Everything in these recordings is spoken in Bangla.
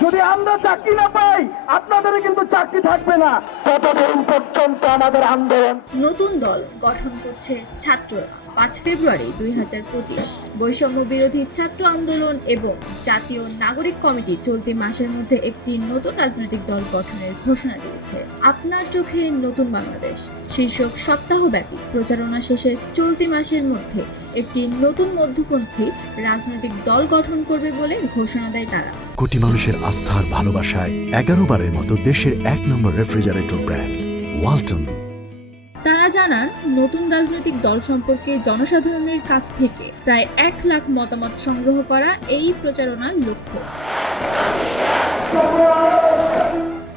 যদি আমরা চাকরি না পাই, আপনাদের কিন্তু চাকরি থাকবে না। ততদিন পর্যন্ত আমাদের আন্দোলন। নতুন দল গঠন করছে ছাত্ররা। পাঁচ ফেব্রুয়ারি দুই হাজার পঁচিশ। বৈষম্য বিরোধী ছাত্র আন্দোলন এবং জাতীয় নাগরিক কমিটি চলতি মাসের মধ্যে একটি নতুন রাজনৈতিক দল গঠনের ঘোষণা দিয়েছে। আপনার চোখে নতুন বাংলাদেশ। শীর্ষক সপ্তাহব্যাপী প্রচারণা শেষে চলতি মাসের মধ্যে একটি নতুন মধ্যপন্থী রাজনৈতিক দল গঠন করবে বলে ঘোষণা দেয় তারা। কোটি মানুষের আস্থার ভালোবাসায় এগারো বারের মতো দেশের এক নম্বর রেফ্রিজারেটর ব্র্যান্ড, ওয়ালটন। তারা জানান, নতুন রাজনৈতিক দল সম্পর্কে জনসাধারণের কাছ থেকে প্রায় এক লাখ মতামত সংগ্রহ করা এই প্রচারণার লক্ষ্য।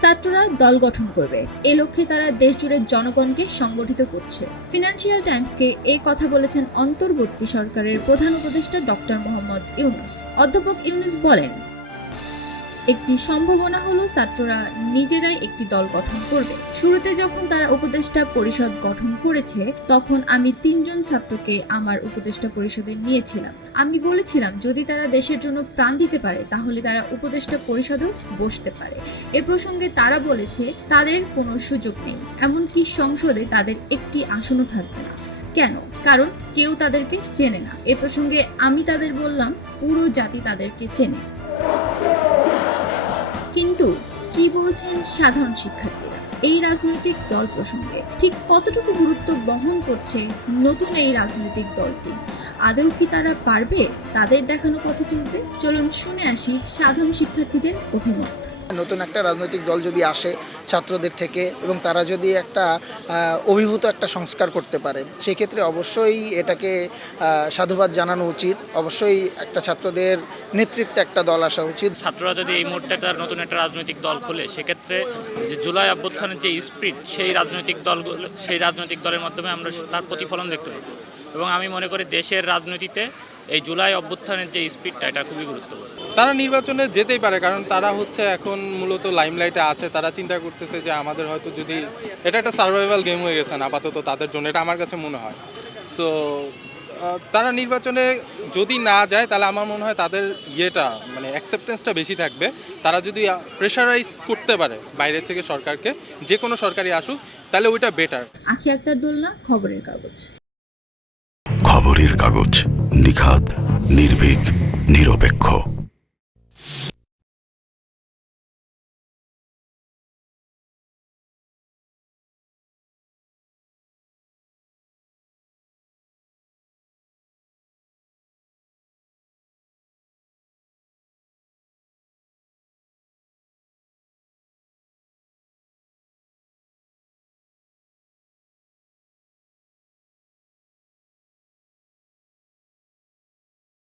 ছাত্ররা দল গঠন করবে। এ লক্ষ্যে তারা দেশজুড়ে জনগণকে সংগঠিত করছে। ফিনান্সিয়াল টাইমসকে এই কথা বলেছেন অন্তর্বর্তী সরকারের প্রধান উপদেষ্টা ডক্টর মোহাম্মদ ইউনুস। অধ্যাপক ইউনুস বলেন একটি সম্ভাবনা হলো ছাত্ররা নিজেরাই একটি দল গঠন করবে। শুরুতে যখন তারা উপদেষ্টা পরিষদ গঠন করেছে, তখন আমি তিনজন ছাত্রকে আমার উপদেষ্টা পরিষদে নিয়েছিলাম। আমি বলেছিলাম, যদি তারা দেশের জন্য প্রাণ দিতে পারে, তাহলে তারা উপদেষ্টা পরিষদেও বসতে পারে। এ প্রসঙ্গে তারা বলেছে, তাদের কোনো সুযোগ নেই। এমনকি সংসদে তাদের একটি আসনও থাকবে না। কেন? কারণ কেউ তাদেরকে চেনে না। এ প্রসঙ্গে আমি তাদের বললাম, পুরো জাতি তাদেরকে চেনে। বলছেন সাধারণ শিক্ষার্থীরা। এই রাজনৈতিক দল প্রসঙ্গে ঠিক কতটুকু গুরুত্ব বহন করছে নতুন এই রাজনৈতিক দলটি? আদৌ কি তারা পারবে তাদের দেখানো পথে চলতে? চলুন শুনে আসি সাধারণ শিক্ষার্থীদের অভিমত। নতুন একটা রাজনৈতিক দল যদি আসে ছাত্রদের থেকে এবং তারা যদি একটা অভিভূত একটা সংস্কার করতে পারে, সেক্ষেত্রে অবশ্যই এটাকে সাধুবাদ জানানো উচিত। অবশ্যই একটা ছাত্রদের নেতৃত্বে একটা দল আসা উচিত। ছাত্ররা যদি এই মুহূর্তে একটা নতুন একটা রাজনৈতিক দল খোলে, সেক্ষেত্রে যে জুলাই অভ্যুত্থানের যে স্পিরিট সেই রাজনৈতিক দলগুলো, সেই রাজনৈতিক দলের মাধ্যমে আমরা তার প্রতিফলন দেখতে পাবো। এবং আমি মনে করি দেশের রাজনীতিতে এই জুলাই অভ্যুত্থানের যে স্পিডটা এটা খুবই গুরুত্বপূর্ণ। তারা নির্বাচনে যেতেই পারে কারণ তারা হচ্ছে এখন মূলত লাইমলাইটে আছে। তারা চিন্তা করতেছে যে আমাদের হয়তো যদি এটা একটা সার্ভাইভাল গেম হয়ে গেছে না আপাতত তাদের জন্য এটা আমার কাছে মনে হয়। সো তারা নির্বাচনে যদি না যায় তাহলে আমার মনে হয় তাদের ইয়েটা মানে অ্যাকসেপ্টেন্সটা বেশি থাকবে। তারা যদি প্রেশারাইজ করতে পারে বাইরে থেকে সরকারকে যে কোনো সরকারি আসুক তাহলে ওইটা বেটার আখি আক্তার দোলনা খবরের কাগজ। খবরের কাগজ নিখাত নির্ভীক নিরপেক্ষ।